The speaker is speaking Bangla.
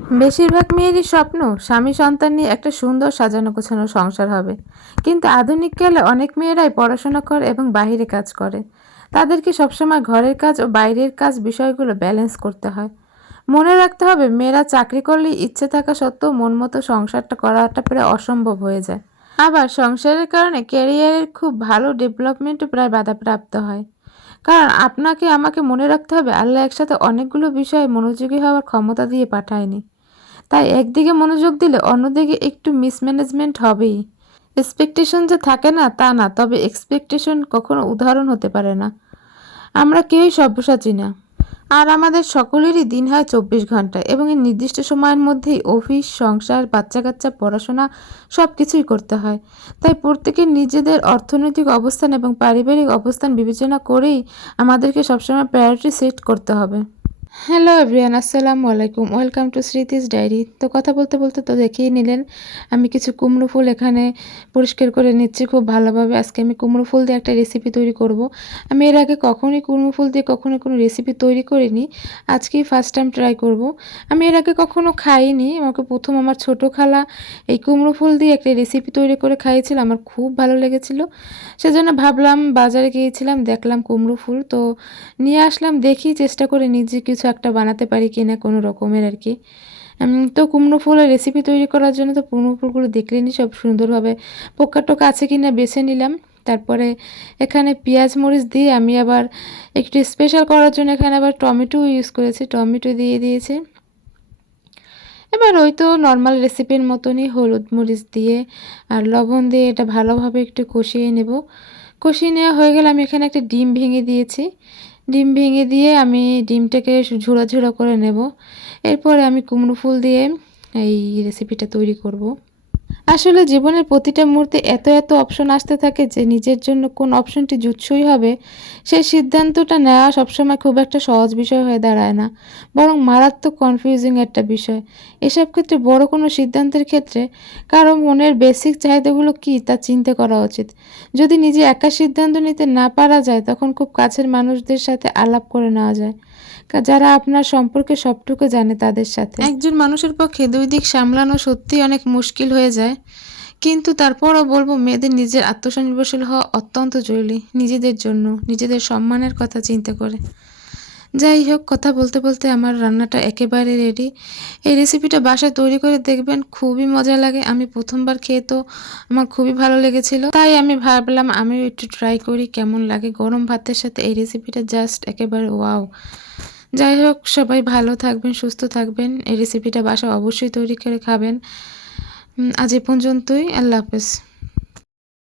বেশিরভাগ মেয়েরই স্বপ্ন, স্বামী সন্তান নিয়ে একটা সুন্দর সাজানো গোছানো সংসার হবে। কিন্তু আধুনিক কালে অনেক মেয়েরাই পড়াশোনা করে এবং বাইরে কাজ করে। তাদেরকে সবসময় ঘরের কাজ ও বাইরের কাজ বিষয়গুলো ব্যালেন্স করতে হয়। মনে রাখতে হবে, মেয়েরা চাকরি করলেই ইচ্ছে থাকা সত্ত্বেও মন মতো সংসারটা করাটা প্রায় অসম্ভব হয়ে যায়। আবার সংসারের কারণে ক্যারিয়ারের খুব ভালো ডেভেলপমেন্টও প্রায় বাধাপ্রাপ্ত হয়। কারণ আপনাকে, আমাকে মনে রাখতে হবে, আল্লাহ একসাথে অনেকগুলো বিষয়ে মনোযোগী হওয়ার ক্ষমতা দিয়ে পাঠায়নি। তাই একদিকে মনোযোগ দিলে অন্যদিকে একটু মিসম্যানেজমেন্ট হবেই। এক্সপেকটেশন যে থাকে না, তা না, তবে এক্সপেকটেশন কখনো উদাহরণ হতে পারে না। আমরা কেউই সব্যসাচী না। আর আমাদের সকলেরই দিন হয় চব্বিশ ঘণ্টা এবং এই নির্দিষ্ট সময়ের মধ্যেই অফিস, সংসার বাচ্চা কাচ্চা পড়াশোনা সব কিছুই করতে হয়। তাই প্রত্যেকের নিজেদের অর্থনৈতিক অবস্থান এবং পারিবারিক অবস্থান বিবেচনা করেই আমাদেরকে সবসময় প্রায়োরিটি সেট করতে হবে। হ্যালো এভরিয়ান আসসালামু আলাইকুম ওয়েলকাম টু স্মৃতিস ডায়েরি তো কথা বলতে বলতে তো দেখেই নিলেন, আমি কিছু কুমড়ো ফুল এখানে পরিষ্কার করে নিচ্ছি খুব ভালোভাবে। আজকে আমি কুমড়ো ফুল দিয়ে একটা রেসিপি তৈরি করব। আমি এর আগে কখনোই কুমড়ো ফুল দিয়ে কখনো কোনো রেসিপি তৈরি করিনি। আজকেই ফার্স্ট টাইম ট্রাই করব। আমি এর আগে কখনো খাইনি। আমাকে প্রথম আমার ছোট খালা এই কুমড়ো ফুল দিয়ে একটা রেসিপি তৈরি করে খাইয়েছিল। আমার খুব ভালো লেগেছিল। সেজন্য ভাবলাম বাজারে গিয়েছিলাম, দেখলাম কুমড়ো ফুল। তো নিয়ে আসলাম, দেখি চেষ্টা করে নিজে কিছু একটা বানাতে পারি কি না কোনো রকমের আর কি। তো কুমড়ো ফুলের রেসিপি তৈরি করার জন্য তো কুমড়ো ফুলগুলো দেখলেনি সব সুন্দরভাবে। পোকা টোকা আছে কি না বেছে নিলাম। তারপরে এখানে পেঁয়াজ মরিচ দিয়ে আমি আবার একটু স্পেশাল করার জন্য এখানে আবার টমেটো ইউজ করেছি, টমেটো দিয়ে দিয়েছি। এবার ওই তো নর্মাল রেসিপির মতনই হলুদ মরিচ দিয়ে আর লবণ দিয়ে এটা ভালোভাবে একটু কষিয়ে নেব। কষিয়ে নেওয়া হয়ে গেলে আমি এখানে একটা ডিম ভেঙে দিয়েছি। ডিম ভেঙে দিয়ে আমি ডিমটাকে ঝুড়া ঝুড়া করে নেব এরপরে আমি কুমড়ো ফুল দিয়ে এই রেসিপিটা তৈরি করব। আসলে জীবনের প্রতিটা মুহূর্তে এত এত অপশন আসতে থাকে যে নিজের জন্য কোন অপশনটি জুৎসই হবে সেই সিদ্ধান্তটা নেওয়া সবসময় খুব একটা সহজ বিষয় হয়ে দাঁড়ায় না। বরং মারাত্মক কনফিউজিং একটা বিষয়। এসব ক্ষেত্রে বড় কোনো সিদ্ধান্তের ক্ষেত্রে কারও মনের বেসিক চাহিদাগুলো কী তা চিন্তা করা উচিত। যদি নিজে একা সিদ্ধান্ত নিতে না পারা যায়, তখন খুব কাছের মানুষদের সাথে আলাপ করে নেওয়া যায়। যারা আপনার সম্পর্কে সবটুকু জানে তাদের সাথে। একজন মানুষের পক্ষে দুই দিক সামলানো সত্যি অনেক মুশকিল হয়ে যায়। কিন্তু তারপরও বলব, মেয়েদের নিজের আত্মনির্ভরশীল হওয়া অত্যন্ত জরুরি, নিজেদের জন্য, নিজেদের সম্মানের কথা চিন্তা করে। যাই হোক, কথা বলতে বলতে আমার রান্নাটা একেবারে রেডি এই রেসিপিটা বাসায় তৈরি করে দেখবেন, খুবই মজা লাগে। আমি প্রথমবার খেয়ে তো আমার খুবই ভালো লেগেছিল। তাই আমি ভাবলাম, আমিও একটু ট্রাই করি কেমন লাগে গরম ভাতের সাথে এই রেসিপিটা জাস্ট একেবারে ওয়াও যাই হোক, সবাই ভালো থাকবেন, সুস্থ থাকবেন। এই রেসিপিটা বাসা অবশ্যই তৈরি করে খাবেন। আজ এ পর্যন্তই। আল্লাহ হাফেজ।